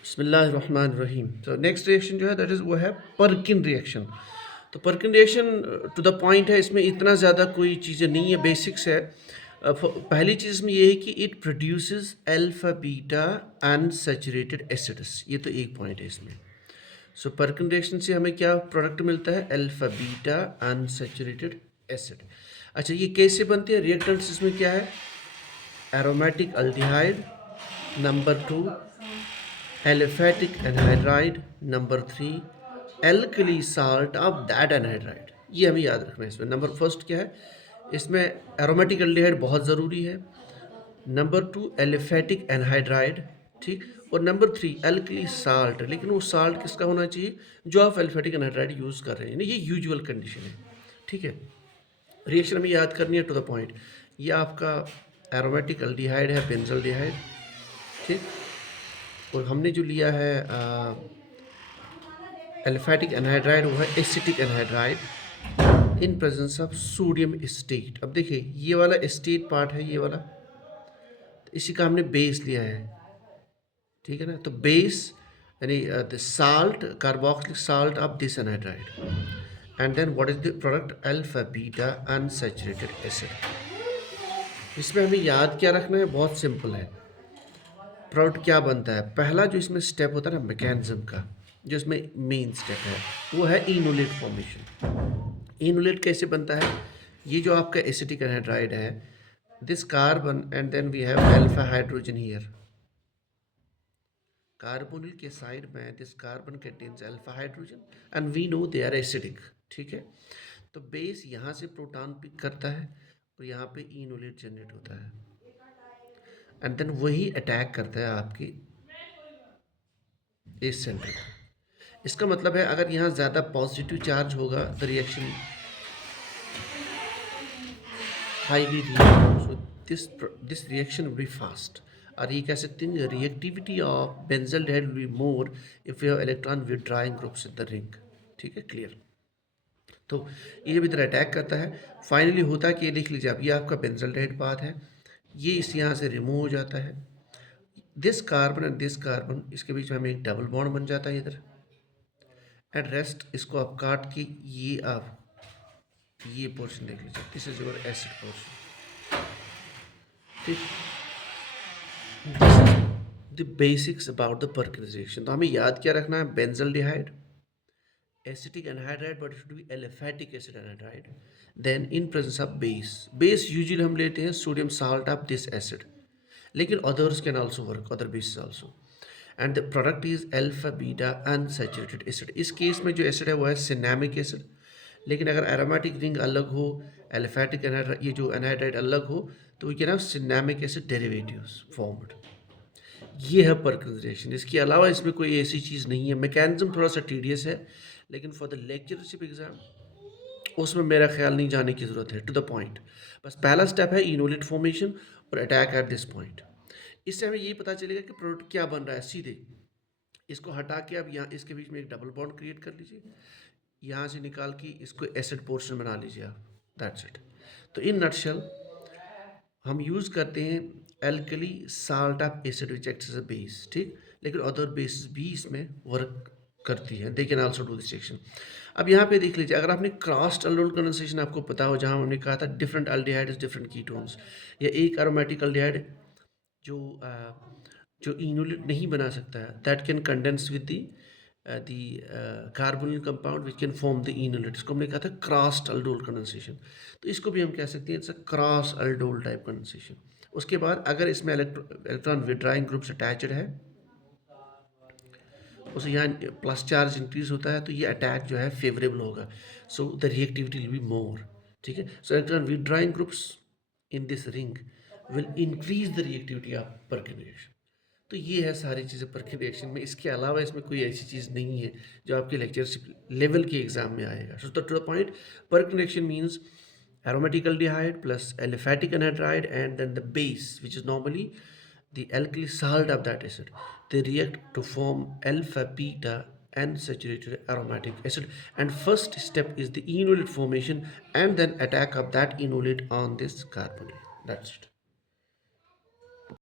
बिस्मिल्लाहिर्रहमानिर्रहीम। तो next reaction जो है दैट इज़ वो है पर्किन रिएक्शन। तो Perkin reaction to the point है, इसमें इतना ज़्यादा कोई चीज़ें नहीं है, बेसिक्स है। पहली चीज़ में ये है कि it produces alpha beta unsaturated acids. ये तो एक पॉइंट है इसमें। सो पर्किन रिएक्शन से हमें क्या प्रोडक्ट मिलता है? Alpha beta unsaturated acid. अच्छा, ये कैसे बनती है? रिएक्टेंट्स इसमें क्या है? Aromatic aldehyde, number two aliphatic anhydride, number three alkali salt of that anhydride. ये हमें याद रखना है। इसमें नंबर फर्स्ट क्या है? इसमें एरोमेटिक एल्डिहाइड बहुत ज़रूरी है। नंबर टू एलिफेटिक एनहाइड्राइड, ठीक। और नंबर थ्री एल्कली साल्ट। लेकिन वो साल्ट किसका होना चाहिए? जो आप एलिफेटिक एनहाइड्राइड यूज़ कर रहे हैं। ये यूजुअल कंडीशन है, ठीक है। रिएक्शन हमें याद करनी है टू द पॉइंट। ये आपका एरोमेटिक एल्डिहाइड है, बेंजल्डिहाइड, ठीक। और हमने जो लिया है एलिफेटिक एनहाइड्राइड, वो है acetic anhydride in presence of sodium estate. अब देखिए, ये वाला एस्टेट पार्ट है, ये वाला, तो इसी का हमने बेस लिया है, ठीक है ना। तो बेस यानी the salt, carboxylic salt of this anhydride, and then what is the product? Alpha beta unsaturated acid. इसमें हमें याद क्या रखना है? बहुत सिंपल है। प्रोडक्ट क्या बनता है? पहला जो इसमें स्टेप होता है ना मैकेनिज्म का, जो इसमें मेन स्टेप है, वो है इनोलेट फॉर्मेशन। इनोलेट कैसे बनता है? ये जो आपका एसिटिक एनहाइड्राइड है, this carbon and then we have alpha hydrogen here. Carbonyl के साइड में this carbon contains alpha hydrogen and we know they are acidic, ठीक है। तो बेस यहाँ से प्रोटॉन पिक करता है और यहाँ पे इनोलेट जनरेट होता है, एंड देन वही अटैक करता है आपकी इस सेंटर पर। इसका मतलब है अगर यहाँ ज़्यादा पॉजिटिव चार्ज होगा the reaction highly reactive, so this reaction will be fast। और ये कह सकते हैं reactivity of benzaldehyde will be more if you have electron withdrawing groups in the ring, ठीक है, क्लियर। तो ये जब इधर अटैक करता है, फाइनली होता है कि ये देख लीजिए, अब ये आपका बेंजल्डिहाइड पाथ है, ये इस यहाँ से रिमूव हो जाता है। This carbon and this carbon, इसके बीच में हमें एक डबल बॉन्ड बन जाता है इधर, एंड रेस्ट इसको आप काट के ये आप ये पोर्शन देख लीजिए, this is your acid portion, ठीक। This is the basics about the Perkin reaction. तो हमें याद क्या रखना है? Benzaldehyde, acetic anhydride, but it should be aliphatic acid anhydride. Then in presence of base, base usually हम लेते हैं sodium salt of this acid, लेकिन others can also work, other basis also, and the product is alpha beta unsaturated acid. इस case में जो acid है वो है सिनेमिक एसिड। लेकिन अगर एरोमेटिक रिंग अलग हो, एलिफेटिक एनहाइड्राइड, ये जो एनहाइड्राइड अलग हो, तो we can have cinnamic acid derivatives formed. ये है पर्किन रिएक्शन। इसके अलावा इसमें कोई ऐसी चीज़ नहीं है। मैकेनिज्म थोड़ा सा टीडियस है, लेकिन फॉर द लेक्चरशिप एग्जाम उसमें मेरा ख्याल नहीं जाने की ज़रूरत है, टू द पॉइंट। बस पहला स्टेप है इनोलेट फॉर्मेशन और अटैक एट दिस पॉइंट। इससे हमें ये पता चलेगा कि प्रोडक्ट क्या बन रहा है। सीधे इसको हटा के अब यहाँ इसके बीच में एक डबल बॉन्ड क्रिएट कर लीजिए, यहाँ से निकाल के इसको एसिड पोर्शन बना लीजिए आप, दैट्स इट। तो इन नटशेल हम यूज़ करते हैं alkali salt of acid which acts as a base, ठीक। लेकिन अदर बेसिस भी इसमें वर्क करती है, they can also do this reaction. अब यहाँ पे देख लीजिए, अगर आपने क्रॉस्ड अल्डोल कंडेंसेशन आपको पता हो, जहाँ हमने कहा था डिफरेंट अल्डिहाइड्स डिफरेंट कीटोन्स, या एक एरोमेटिक अल्डिहाइड जो जो इनोलेट नहीं बना सकता है, that can condense with the carbonyl compound which can form the enolate. इसको हमने कहा था क्रॉस्ड अल्डोल कंडेंसेशन। तो इसको भी हम कह सकते हैं it's a cross aldol type condensation. उसके बाद अगर इसमें इलेक्ट्रॉन विड्राइंग ग्रुप्स अटैच्ड है, उसे यहाँ प्लस चार्ज इंक्रीज होता है, तो ये अटैक जो है फेवरेबल होगा, so the reactivity will be मोर, ठीक है। सो electron withdrawing groups in this ring will increase the reactivity of Perkin reaction. तो ये है सारी चीज़ें पर्किन रिएक्शन में। इसके अलावा इसमें कोई ऐसी चीज़ नहीं है जो आपके लेक्चरशिप लेवल के एग्जाम में आएगा। So to the point, Perkin reaction means aromatic aldehyde plus aliphatic anhydride and then the base, which is normally the alkali salt of that acid. They react to form alpha beta unsaturated aromatic acid, and first step is the enolate formation and then attack of that enolate on this carbonate. That's it.